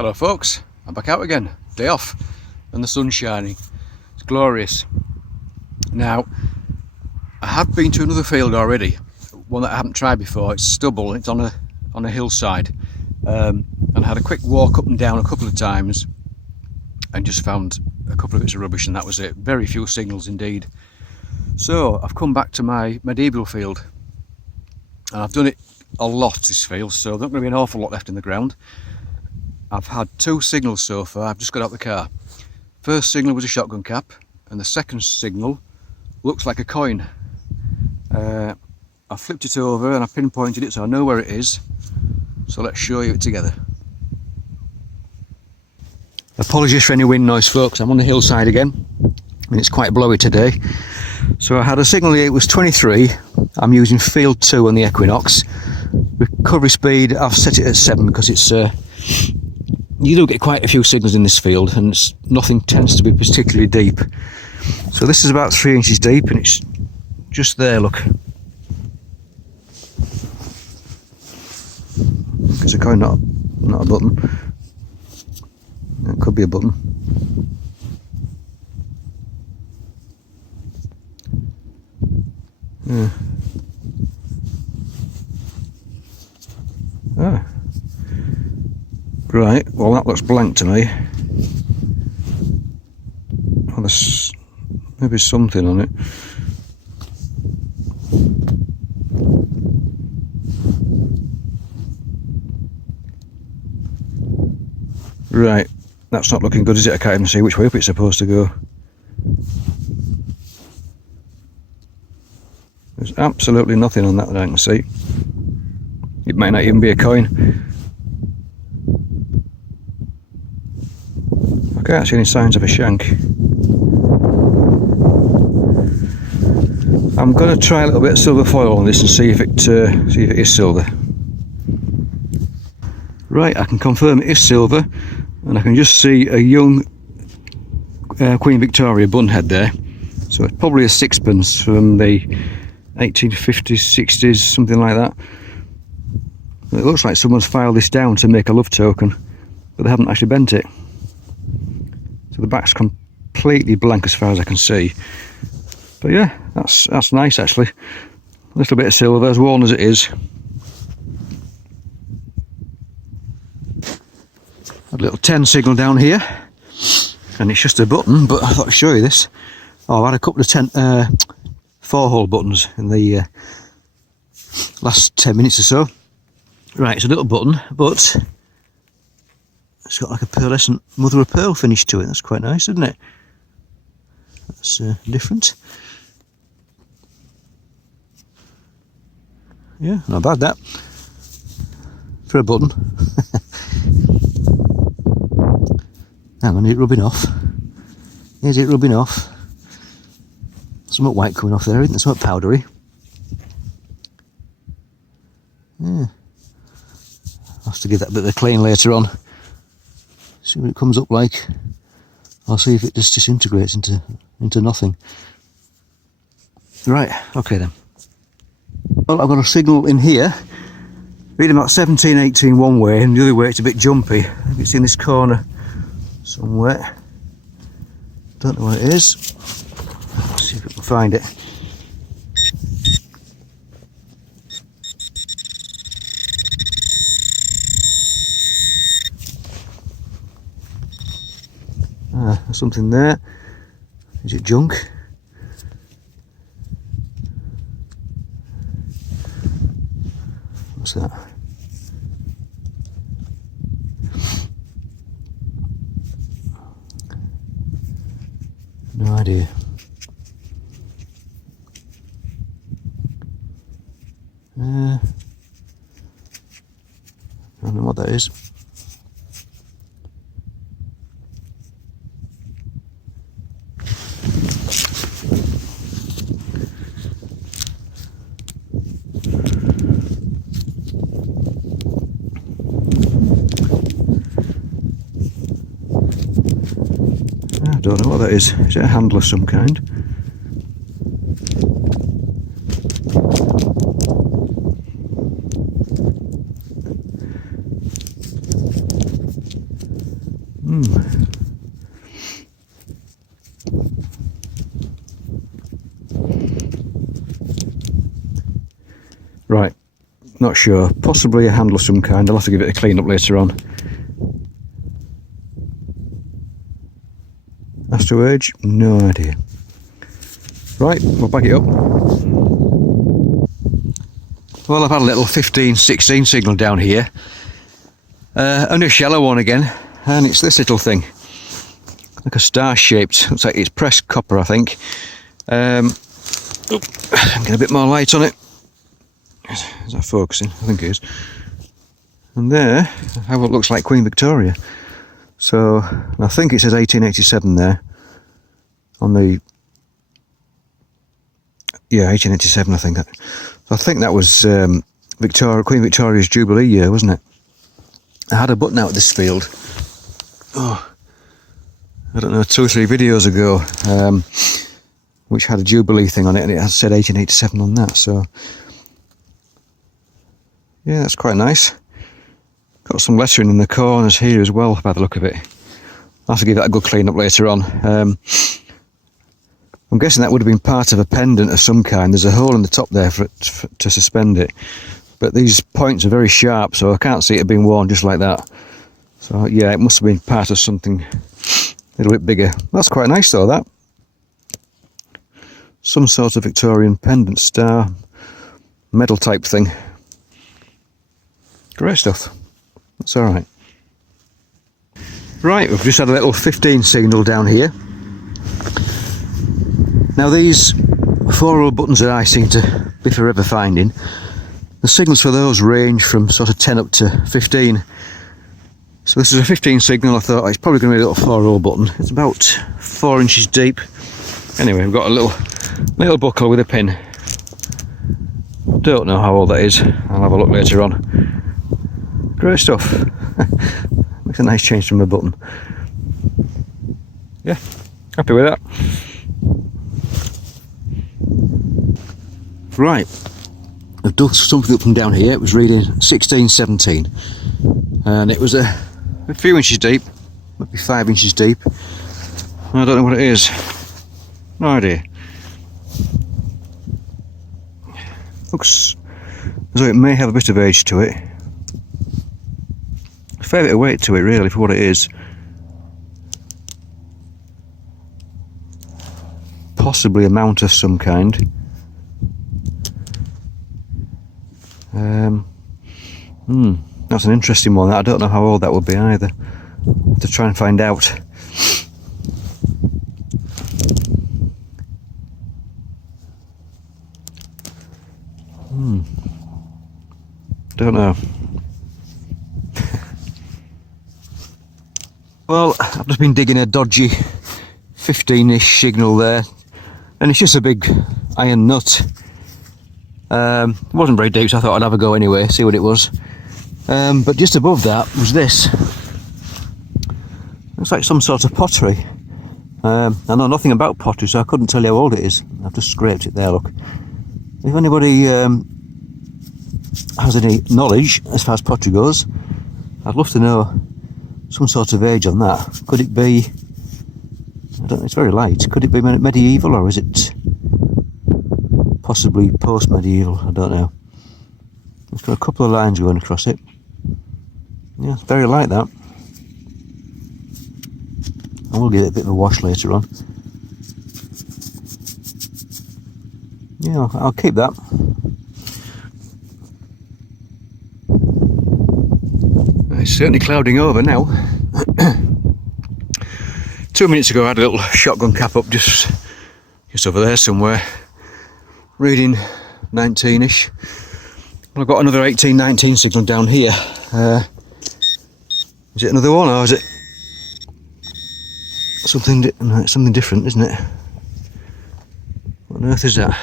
Hello folks, I'm back out again, day off and the sun's shining, it's glorious. Now I have been to another field already, one that I haven't tried before. It's stubble, it's on a hillside, and I had a quick walk up and down a couple of times and just found a couple of bits of rubbish, and that was it. Very few signals indeed. So I've come back to my medieval field and I've done it a lot, this field, so there's not going to be an awful lot left in the ground. I've had 2 signals so far. I've just got out the car. First signal was a shotgun cap, and the second signal looks like a coin. I flipped it over and I pinpointed it so I know where it is. So let's show you it together. Apologies for any wind noise folks, I'm on the hillside again and it's quite blowy today. So I had a signal here, it was 23. I'm using field 2 on the Equinox. Recovery speed, I've set it at 7 because it's you do get quite a few signals in this field and nothing tends to be particularly deep. So this is about 3 inches deep and it's just there, look. It's a coin, not a button. It could be a button. Yeah. Ah. Right, well that looks blank to me. Oh, there's maybe something on it. Right, that's not looking good, is it? I can't even see which way up it's supposed to go. There's absolutely nothing on that I can see. It might not even be a coin. I can't see any signs of a shank. I'm going to try a little bit of silver foil on this and see if it is silver. Right, I can confirm it is silver, and I can just see a young Queen Victoria bunhead there. So it's probably a sixpence from the 1850s, 60s, something like that. It looks like someone's filed this down to make a love token, but they haven't actually bent it. So the back's completely blank as far as I can see. But yeah, that's nice actually. A little bit of silver, as worn as it is. A little 10 signal down here, and it's just a button, but I thought I'd show you this. Oh, I had a couple of 4-hole buttons in the last 10 minutes or so. Right, it's a little button, but it's got like a pearlescent mother of pearl finish to it. That's quite nice, isn't it? That's different. Yeah, not bad that for a button. Hang on, is it rubbing off? Is it rubbing off? Somewhat white coming off there, isn't there? Somewhat powdery. Yeah. I'll have to give that a bit of a clean later on. See what it comes up like. I'll see if it just disintegrates into nothing. Right, okay then. Well, I've got a signal in here. Reading about 17, 18 one way, and the other way it's a bit jumpy. I think it's in this corner somewhere. Don't know what it is. Let's see if we can find it. Ah, there's something there. Is it junk? What's that? No idea. I don't know what that is. I don't know what that is. Is it a handle of some kind? Right, not sure. Possibly a handle of some kind. I'll have to give it a clean up later on. As to age, no idea. Right, we'll back it up. Well, I've had a little 15-16 signal down here. Only a shallow one again, and it's this little thing. Like a star shaped, looks like it's pressed copper, I think. Get a bit more light on it. Is that focusing? I think it is. And there, I have what looks like Queen Victoria. So, I think it says 1887 there. On the... Yeah, 1887 I think. I think that was Queen Victoria's Jubilee year, wasn't it? I had a button out at this field. Oh, I don't know, 2 or 3 videos ago. Which had a Jubilee thing on it, and it has said 1887 on that, so... Yeah, that's quite nice. Got some lettering in the corners here as well, by the look of it. I'll have to give that a good clean up later on. I'm guessing that would have been part of a pendant of some kind. There's a hole in the top there to suspend it. But these points are very sharp, so I can't see it being worn just like that. So yeah, it must have been part of something a little bit bigger. That's quite nice though, that. Some sort of Victorian pendant star, medal type thing. Great stuff. That's alright. Right, we've just had a little 15 signal down here. Now these 4-hole buttons that I seem to be forever finding, the signals for those range from sort of 10 up to 15. So this is a 15 signal. I thought it's probably going to be a little 4-hole button. It's about 4 inches deep. Anyway, we've got a little buckle with a pin. Don't know how old that is. I'll have a look later on. Great stuff. Makes a nice change from a button. Yeah, happy with that. Right, I've done something up and down here. It was reading 16, 17, and it was a few inches deep, maybe 5 inches deep. I don't know what it is. No idea. Looks as though it may have a bit of age to it. A fair bit of weight to it, really, for what it is. Possibly a mount of some kind. That's an interesting one. I don't know how old that would be either. I'll have to try and find out. Don't know. Well, I've just been digging a dodgy 15-ish signal there, and it's just a big iron nut. It wasn't very deep, so I thought I'd have a go anyway, see what it was. But just above that was this. Looks like some sort of pottery. I know nothing about pottery, so I couldn't tell you how old it is. I've just scraped it there, look. If anybody has any knowledge as far as pottery goes, I'd love to know some sort of age on that. Could it be, I don't know, it's very light. Could it be medieval, or is it possibly post-medieval? I don't know. It's got a couple of lines going across it. Yeah, it's very light, that. I will give it a bit of a wash later on. Yeah, I'll keep that. It's certainly clouding over now. 2 minutes ago I had a little shotgun cap up just over there somewhere, reading 19ish. Well, I've got another 18, 19 signal down here. Is it another one, or is it something different, isn't it? What on earth is that?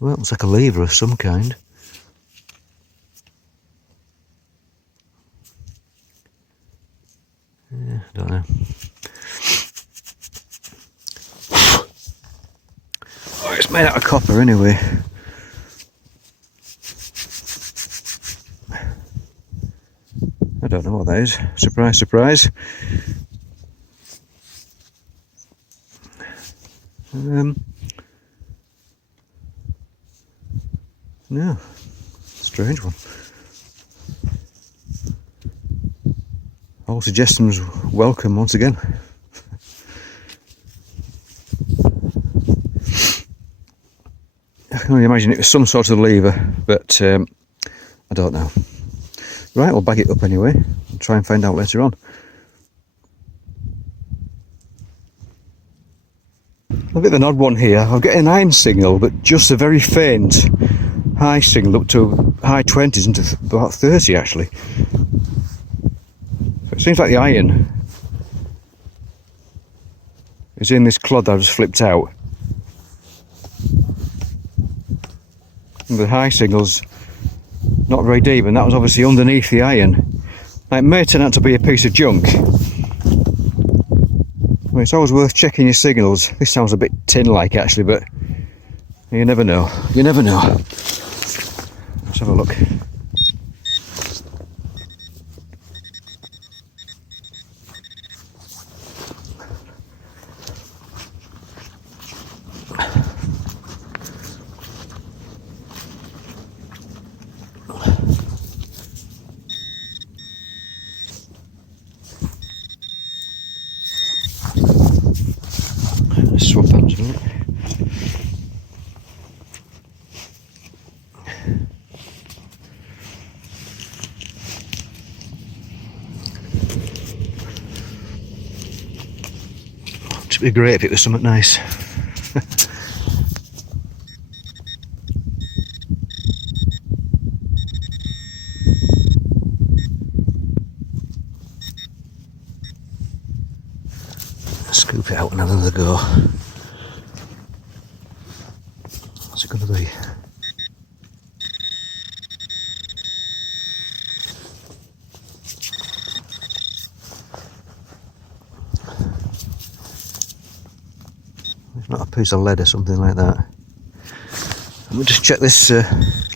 Well, it looks like a lever of some kind. Yeah, I don't know. Oh, it's made out of copper anyway. I don't know what that is. Surprise, surprise. Yeah, strange one. All suggestions welcome once again. I can only imagine it was some sort of lever, but I don't know. Right, we'll bag it up anyway and try and find out later on. A bit of an odd one here. I'll get an iron signal, but just a very faint high signal up to high 20s into about 30 actually. So it seems like the iron is in this clod that I've just flipped out. And the high signal's not very deep, and that was obviously underneath the iron. Now, it may turn out to be a piece of junk. Well, it's always worth checking your signals. This sounds a bit tin-like actually, but you never know. You never know. Let's have a look. Let's swap hands a minute. It'd be great if it was something nice. Scoop it out and have another go. What's it going to be? It's not a piece of lead or something like that. Let me just check this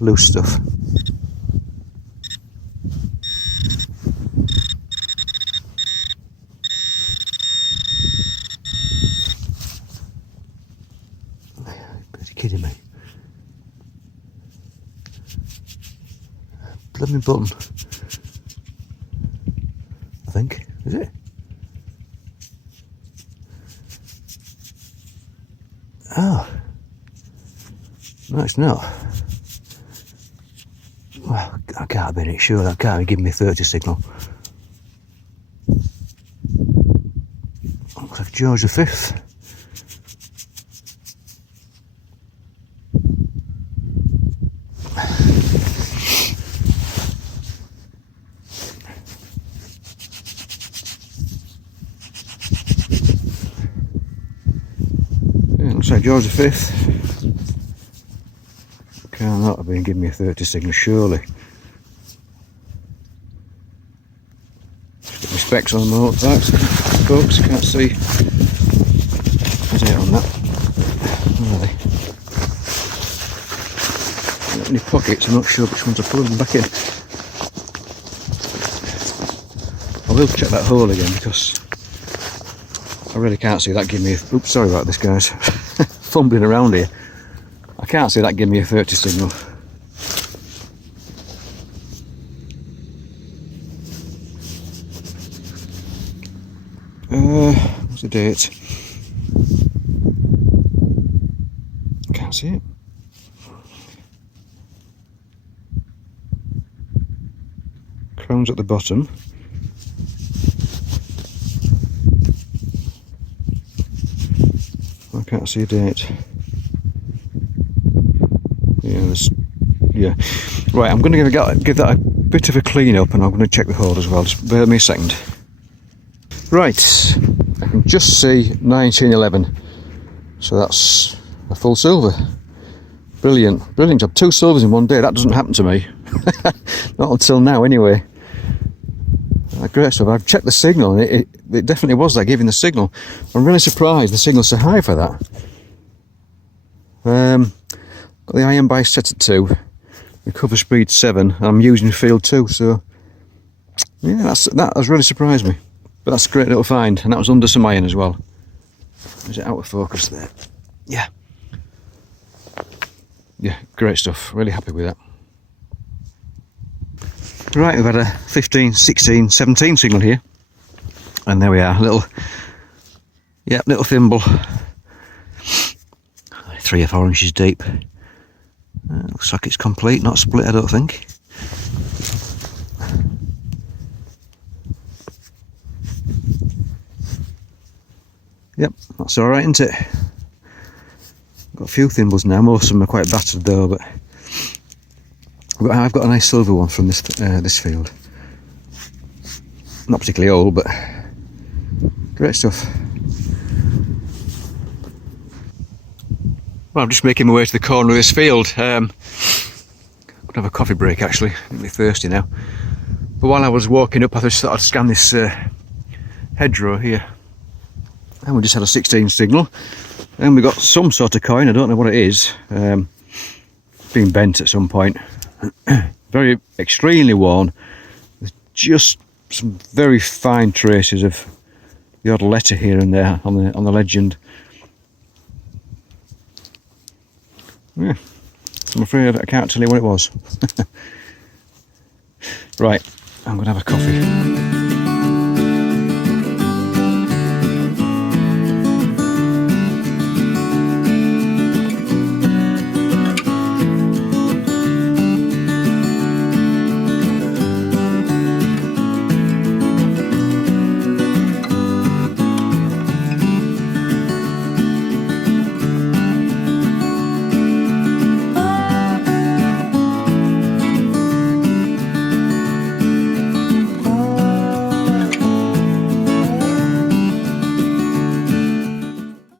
loose stuff. You're kidding me. Blooming button. I think. Is it? Oh. No, it's not. Well, I can't have been it, sure. That can't be giving me a 30 signal. Looks like George V. Looks like George V. Cannot have been giving me a 30 signal, surely. Just got my specs on the motorbikes, folks. Can't see. What's it on that? Where are they? Not any pockets, I'm not sure which ones I put them back in. I will check that hole again because I really can't see that giving me a... Oops, sorry about this, guys. Fumbling around here. I can't see that giving me a 30 signal. What's the date? Can't see it. Crown's at the bottom. I can't see a date. Yeah. Right, I'm going to give that a bit of a clean up, and I'm going to check the hole as well. Just bear with me a second. Right, I can just see 1911, so that's a full silver. Brilliant, brilliant job. 2 silvers in one day. That doesn't happen to me. Not until now, anyway. Great stuff. I've checked the signal, and it definitely was that giving the signal. I'm really surprised the signal's so high for that. Got the iron bias set at 2, recover speed 7. I'm using field 2, so yeah, that has really surprised me. But that's a great little find, and that was under some iron as well. Is it out of focus there? Yeah, great stuff. Really happy with that. Right, we've had a 15, 16, 17 signal here. And there we are, little thimble. 3 or 4 inches deep. Looks like it's complete, not split, I don't think. Yep, that's alright, isn't it? Got a few thimbles now, most of them are quite battered though, but I've got a nice silver one from this field. Not particularly old, but great stuff. Well, I'm just making my way to the corner of this field. I'm gonna have a coffee break actually, I'm really thirsty now. But while I was walking up, I just thought I'd scan this hedgerow here. And we just had a 16 signal. And we got some sort of coin, I don't know what it is. Being bent at some point. Very extremely worn. There's just some very fine traces of the odd letter here and there on the legend. Yeah, I'm afraid I can't tell you what it was. Right, I'm going to have a coffee.